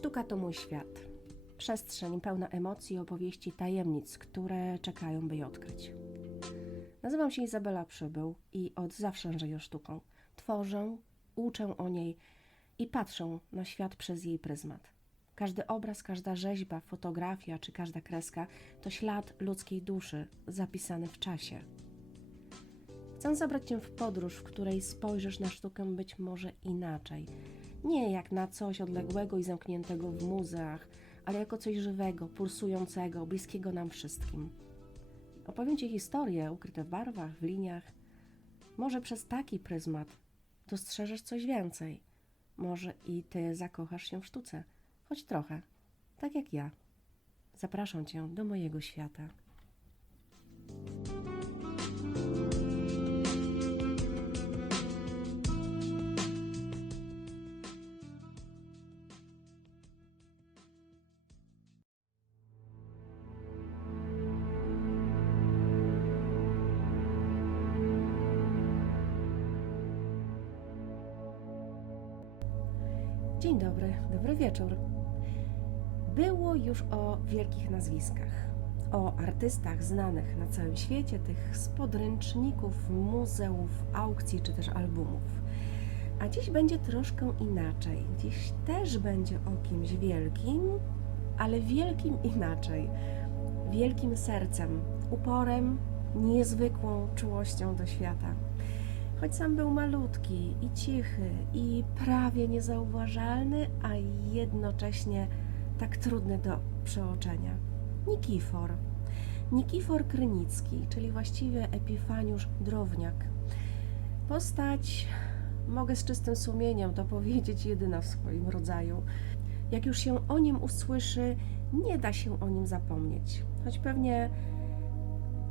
Sztuka to mój świat. Przestrzeń pełna emocji, opowieści, tajemnic, które czekają, by je odkryć. Nazywam się Izabela Przybył i od zawsze żyję sztuką. Tworzę, uczę o niej i patrzę na świat przez jej pryzmat. Każdy obraz, każda rzeźba, fotografia czy każda kreska to ślad ludzkiej duszy zapisany w czasie. Chcę zabrać Cię w podróż, w której spojrzysz na sztukę być może inaczej. Nie jak na coś odległego i zamkniętego w muzeach, ale jako coś żywego, pulsującego, bliskiego nam wszystkim. Opowiem Ci historie ukryte w barwach, w liniach. Może przez taki pryzmat dostrzeżesz coś więcej. Może i Ty zakochasz się w sztuce, choć trochę, tak jak ja. Zapraszam Cię do mojego świata. Dzień dobry, dobry wieczór. Było już o wielkich nazwiskach, o artystach znanych na całym świecie, tych z podręczników, muzeów, aukcji czy też albumów. A dziś będzie troszkę inaczej. Dziś też będzie o kimś wielkim, ale wielkim inaczej. Wielkim sercem, uporem, niezwykłą czułością do świata. Choć sam był malutki i cichy i prawie niezauważalny, a jednocześnie tak trudny do przeoczenia. Nikifor. Nikifor Krynicki, czyli właściwie Epifaniusz Drowniak. Postać, mogę z czystym sumieniem to powiedzieć, jedyna w swoim rodzaju. Jak już się o nim usłyszy, nie da się o nim zapomnieć. Choć pewnie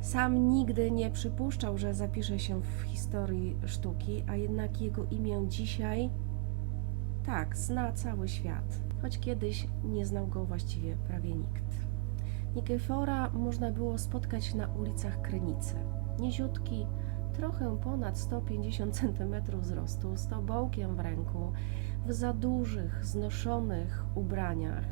sam nigdy nie przypuszczał, że zapisze się w historii sztuki, a jednak jego imię dzisiaj tak zna cały świat, choć kiedyś nie znał go właściwie prawie nikt. Nikifora można było spotkać na ulicach Krynicy. Niziutki, trochę ponad 150 cm wzrostu, z tobołkiem w ręku, w za dużych, znoszonych ubraniach,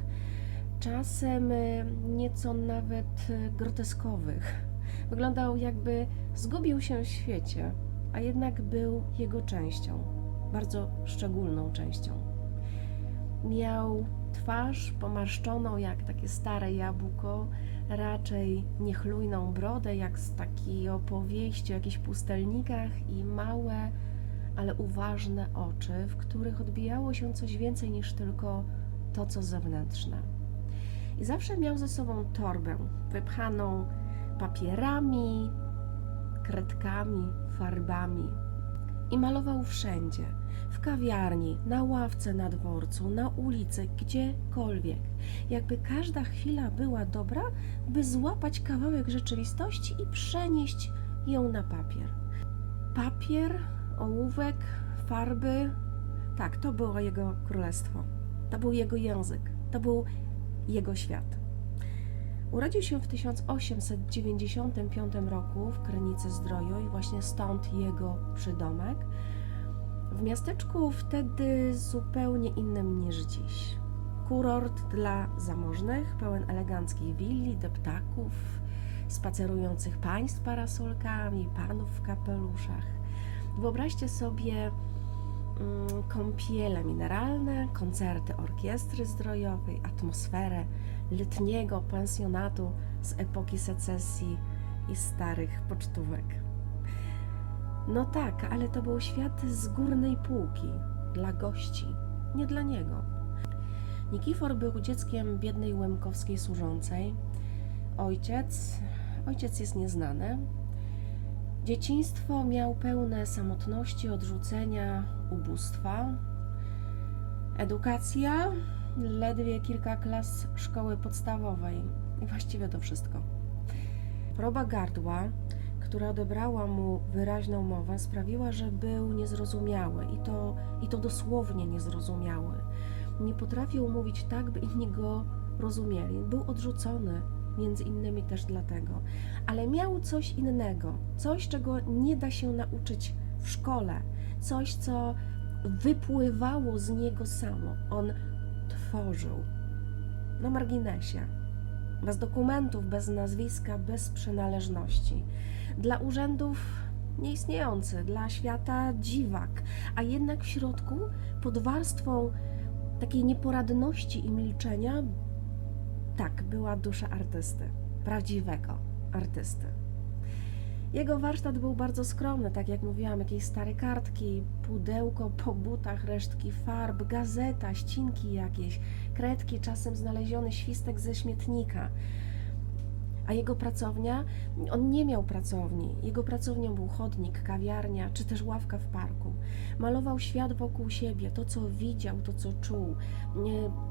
czasem y, nieco nawet y, groteskowych. Wyglądał jakby zgubił się w świecie, a jednak był jego częścią, bardzo szczególną częścią. Miał twarz pomarszczoną jak takie stare jabłko, raczej niechlujną brodę jak z takiej opowieści o jakichś pustelnikach i małe, ale uważne oczy, w których odbijało się coś więcej niż tylko to, co zewnętrzne. I zawsze miał ze sobą torbę wypchaną papierami, kredkami, farbami. I malował wszędzie w kawiarni, na ławce na dworcu, na ulicy, gdziekolwiek. Jakby każda chwila była dobra, by złapać kawałek rzeczywistości i przenieść ją na papier. Papier, ołówek, farby tak, to było jego królestwo. To był jego język, to był jego świat. Urodził się w 1895 roku w Krynicy Zdroju i właśnie stąd jego przydomek. W miasteczku wtedy zupełnie innym niż dziś. Kurort dla zamożnych, pełen eleganckich willi, deptaków, spacerujących pań z parasolkami, panów w kapeluszach. Wyobraźcie sobie mm, kąpiele mineralne, koncerty orkiestry zdrojowej, atmosferę letniego pensjonatu z epoki secesji i starych pocztówek. No tak, ale to był świat z górnej półki, dla gości, nie dla niego. Nikifor był dzieckiem biednej łemkowskiej służącej. Ojciec, ojciec jest nieznany. Dzieciństwo miał pełne samotności, odrzucenia, ubóstwa. Edukacja ledwie kilka klas szkoły podstawowej i właściwie to wszystko. Choroba gardła, która odebrała mu wyraźną mowę, sprawiła, że był niezrozumiały i to, i to dosłownie niezrozumiały. Nie potrafił mówić tak, by inni go rozumieli. Był odrzucony, między innymi też dlatego, ale miał coś innego, coś, czego nie da się nauczyć w szkole, coś, co wypływało z niego samo. On tworzył na marginesie, bez dokumentów, bez nazwiska, bez przynależności. Dla urzędów nieistniejący, dla świata dziwak, a jednak w środku, pod warstwą takiej nieporadności i milczenia, tak, była dusza artysty, prawdziwego artysty. Jego warsztat był bardzo skromny, tak jak mówiłam, jakieś stare kartki, pudełko po butach, resztki farb, gazeta, ścinki jakieś, kredki, czasem znaleziony świstek ze śmietnika. A jego pracownia, on nie miał pracowni. Jego pracownią był chodnik, kawiarnia czy też ławka w parku. Malował świat wokół siebie, to co widział, to co czuł.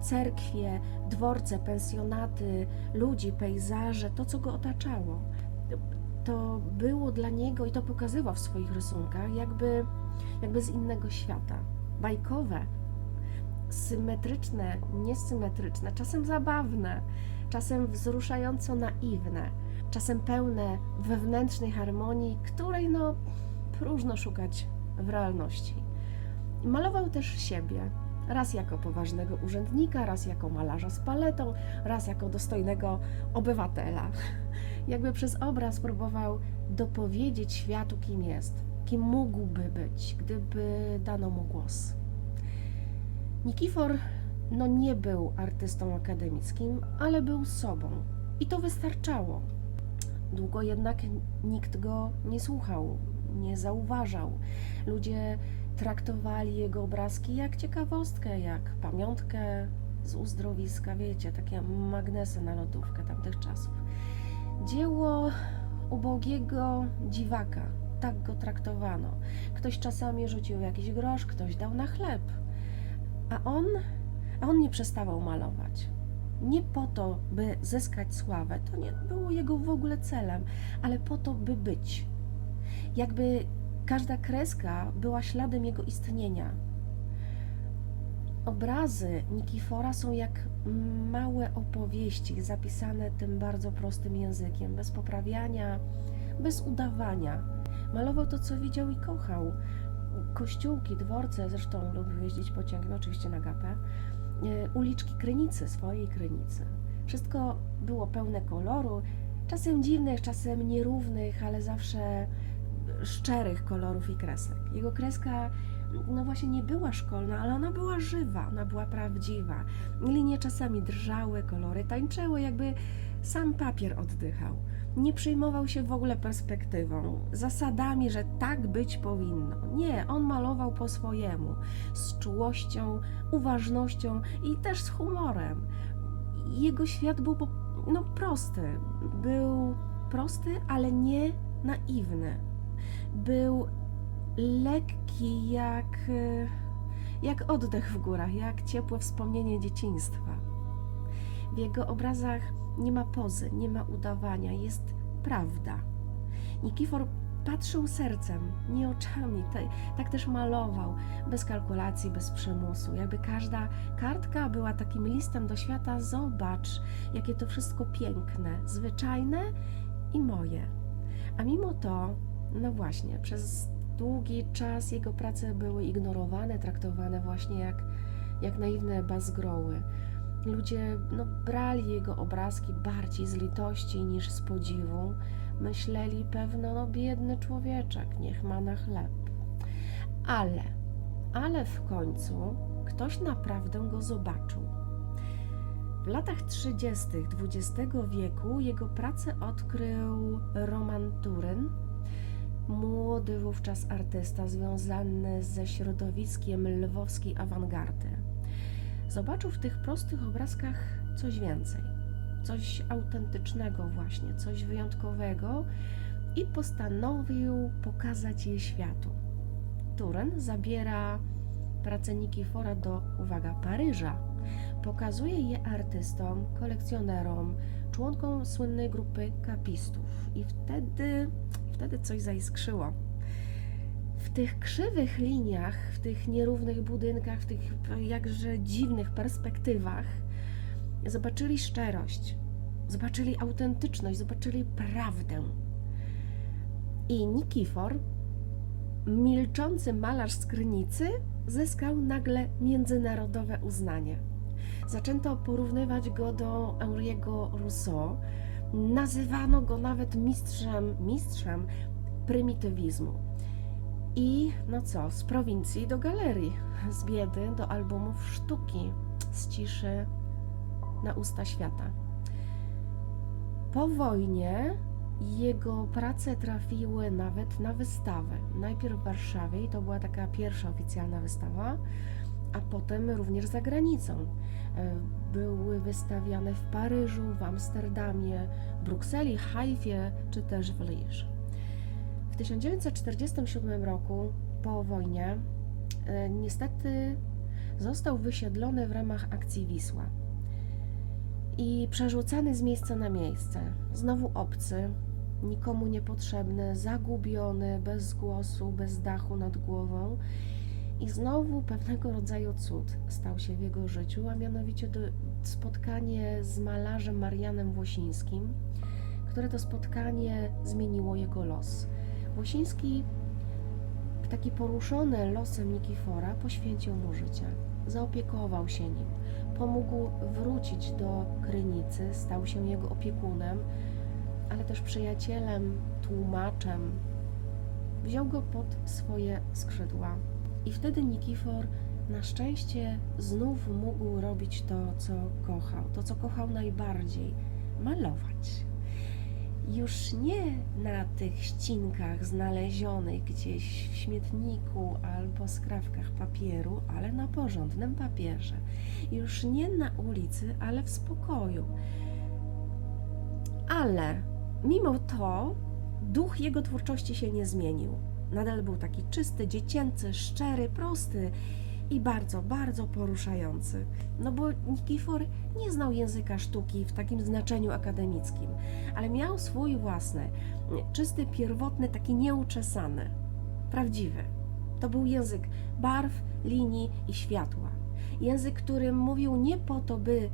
Cerkwie, dworce, pensjonaty, ludzi, pejzaże, to co go otaczało. To było dla niego i to pokazywał w swoich rysunkach, jakby, jakby z innego świata. Bajkowe, symetryczne, niesymetryczne, czasem zabawne, czasem wzruszająco naiwne, czasem pełne wewnętrznej harmonii, której no próżno szukać w realności. Malował też siebie, raz jako poważnego urzędnika, raz jako malarza z paletą, raz jako dostojnego obywatela. Jakby przez obraz próbował dopowiedzieć światu, kim jest, kim mógłby być, gdyby dano mu głos. Nikifor no nie był artystą akademickim, ale był sobą i to wystarczało. Długo jednak nikt go nie słuchał, nie zauważał. Ludzie traktowali jego obrazki jak ciekawostkę, jak pamiątkę z uzdrowiska, wiecie, takie magnesy na lodówkę tamtych czasów. Dzieło ubogiego dziwaka, tak go traktowano. Ktoś czasami rzucił jakiś grosz, ktoś dał na chleb, a on a on nie przestawał malować. Nie po to, by zyskać sławę, to nie było jego w ogóle celem, ale po to, by być. Jakby każda kreska była śladem jego istnienia. Obrazy Nikifora są jak małe opowieści zapisane tym bardzo prostym językiem, bez poprawiania, bez udawania. Malował to, co widział i kochał. Kościółki, dworce, zresztą lubił jeździć pociągiem, oczywiście na gapę E, uliczki Krynicy, swojej Krynicy. Wszystko było pełne koloru, czasem dziwnych, czasem nierównych, ale zawsze szczerych kolorów i kresek. Jego kreska, no właśnie nie była szkolna, ale ona była żywa, ona była prawdziwa. Linie czasami drżały, kolory tańczyły, jakby sam papier oddychał. Nie przejmował się w ogóle perspektywą, zasadami, że tak być powinno. Nie, on malował po swojemu, z czułością, uważnością i też z humorem. Jego świat był po, no, prosty. Był prosty, ale nie naiwny. Był lekki jak, jak oddech w górach, jak ciepłe wspomnienie dzieciństwa. W jego obrazach nie ma pozy, nie ma udawania, jest prawda. Nikifor patrzył sercem, nie oczami, tak też malował, bez kalkulacji, bez przymusu. Jakby każda kartka była takim listem do świata, zobacz, jakie to wszystko piękne, zwyczajne i moje. A mimo to, no właśnie, przez długi czas jego prace były ignorowane, traktowane właśnie jak, jak naiwne bazgroły. Ludzie no, brali jego obrazki bardziej z litości niż z podziwu. Myśleli pewno, no biedny człowieczek, niech ma na chleb. Ale, ale w końcu ktoś naprawdę go zobaczył. W latach 30. XX wieku jego pracę odkrył Roman Turyn, młody wówczas artysta związany ze środowiskiem lwowskiej awangardy. Zobaczył w tych prostych obrazkach coś więcej, coś autentycznego, właśnie, coś wyjątkowego i postanowił pokazać je światu. Turen zabiera pracę Nikifora do, uwaga, Paryża. Pokazuje je artystom, kolekcjonerom, członkom słynnej grupy kapistów. I wtedy, wtedy coś zaiskrzyło w tych krzywych liniach, w tych nierównych budynkach, w tych jakże dziwnych perspektywach, zobaczyli szczerość, zobaczyli autentyczność, zobaczyli prawdę. I Nikifor, milczący malarz z Krynicy, zyskał nagle międzynarodowe uznanie. Zaczęto porównywać go do Henri'ego Rousseau. Nazywano go nawet mistrzem, mistrzem prymitywizmu. I no co, z prowincji do galerii, z biedy do albumów sztuki, z ciszy na usta świata. Po wojnie jego prace trafiły nawet na wystawę. Najpierw w Warszawie i to była taka pierwsza oficjalna wystawa, a potem również za granicą. Były wystawiane w Paryżu, w Amsterdamie, Brukseli, Haifie czy też w Liège. W 1947 roku, po wojnie, e, niestety został wysiedlony w ramach akcji Wisła i przerzucany z miejsca na miejsce. Znowu obcy, nikomu niepotrzebny, zagubiony, bez głosu, bez dachu nad głową. I znowu pewnego rodzaju cud stał się w jego życiu, a mianowicie spotkanie z malarzem Marianem Włosińskim, które to spotkanie zmieniło jego los. Włosiński, taki poruszony losem Nikifora, poświęcił mu życie, zaopiekował się nim, pomógł wrócić do Krynicy, stał się jego opiekunem, ale też przyjacielem, tłumaczem. Wziął go pod swoje skrzydła. I wtedy Nikifor na szczęście znów mógł robić to, co kochał, to, co kochał najbardziej malować. Już nie na tych ścinkach znalezionych gdzieś w śmietniku albo skrawkach papieru, ale na porządnym papierze. Już nie na ulicy, ale w spokoju. Ale mimo to duch jego twórczości się nie zmienił. Nadal był taki czysty, dziecięcy, szczery, prosty i bardzo, bardzo poruszający. No bo Nikifor nie znał języka sztuki w takim znaczeniu akademickim, ale miał swój własny, czysty, pierwotny, taki nieuczesany, prawdziwy. To był język barw, linii i światła. Język, którym mówił nie po to, by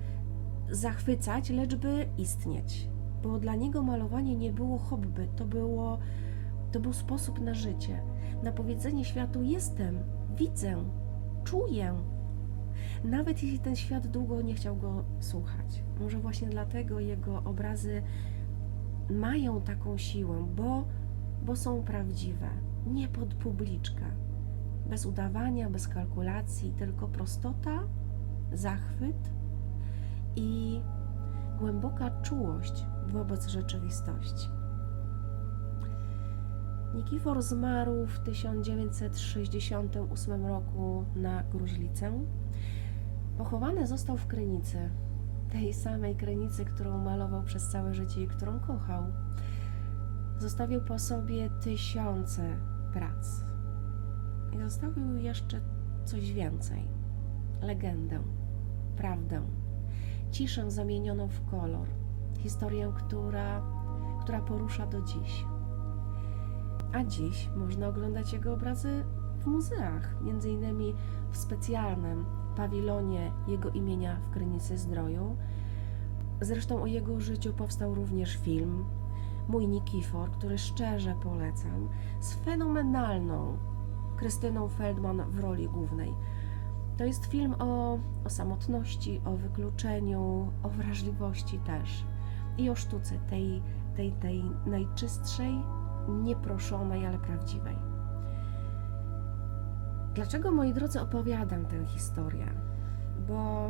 zachwycać, lecz by istnieć. Bo dla niego malowanie nie było hobby, to, było, to był sposób na życie. Na powiedzenie światu jestem, widzę, czuję. Nawet jeśli ten świat długo nie chciał go słuchać. Może właśnie dlatego jego obrazy mają taką siłę, bo, bo są prawdziwe, nie pod publiczkę. Bez udawania, bez kalkulacji, tylko prostota, zachwyt i głęboka czułość wobec rzeczywistości. Nikifor zmarł w 1968 roku na gruźlicę. Pochowany został w Krynicy, tej samej Krynicy, którą malował przez całe życie i którą kochał. Zostawił po sobie tysiące prac i zostawił jeszcze coś więcej legendę, prawdę, ciszę zamienioną w kolor, historię, która, która porusza do dziś. A dziś można oglądać jego obrazy w muzeach, między innymi w specjalnym pawilonie jego imienia w Krynicy Zdroju. Zresztą o jego życiu powstał również film Mój Nikifor, który szczerze polecam, z fenomenalną Krystyną Feldman w roli głównej. To jest film o, o samotności, o wykluczeniu, o wrażliwości też i o sztuce tej, tej, tej najczystszej, nieproszonej, ale prawdziwej. Dlaczego, moi drodzy, opowiadam tę historię? Bo,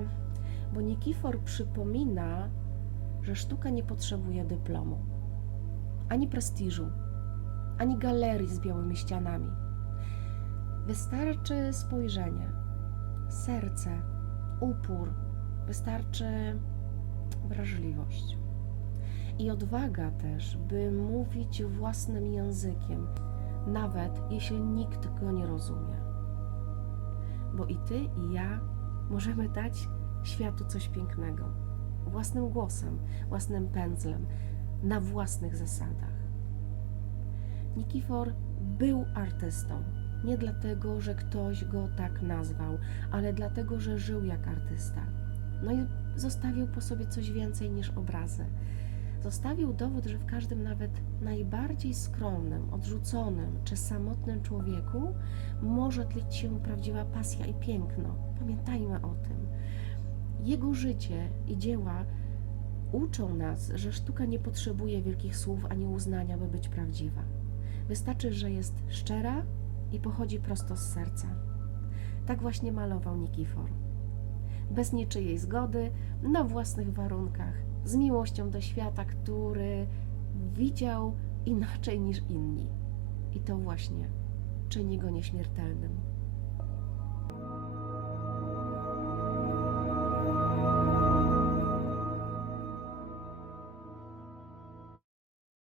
bo Nikifor przypomina, że sztuka nie potrzebuje dyplomu, ani prestiżu, ani galerii z białymi ścianami. Wystarczy spojrzenie, serce, upór, wystarczy wrażliwość i odwaga też, by mówić własnym językiem, nawet jeśli nikt go nie rozumie. Bo i ty, i ja możemy dać światu coś pięknego, własnym głosem, własnym pędzlem, na własnych zasadach. Nikifor był artystą. Nie dlatego, że ktoś go tak nazwał, ale dlatego, że żył jak artysta. No i zostawił po sobie coś więcej niż obrazy Zostawił dowód, że w każdym nawet najbardziej skromnym, odrzuconym czy samotnym człowieku może tlić się prawdziwa pasja i piękno. Pamiętajmy o tym. Jego życie i dzieła uczą nas, że sztuka nie potrzebuje wielkich słów ani uznania, by być prawdziwa. Wystarczy, że jest szczera i pochodzi prosto z serca. Tak właśnie malował Nikifor. Bez niczyjej zgody, na własnych warunkach, z miłością do świata, który widział inaczej niż inni. I to właśnie czyni go nieśmiertelnym.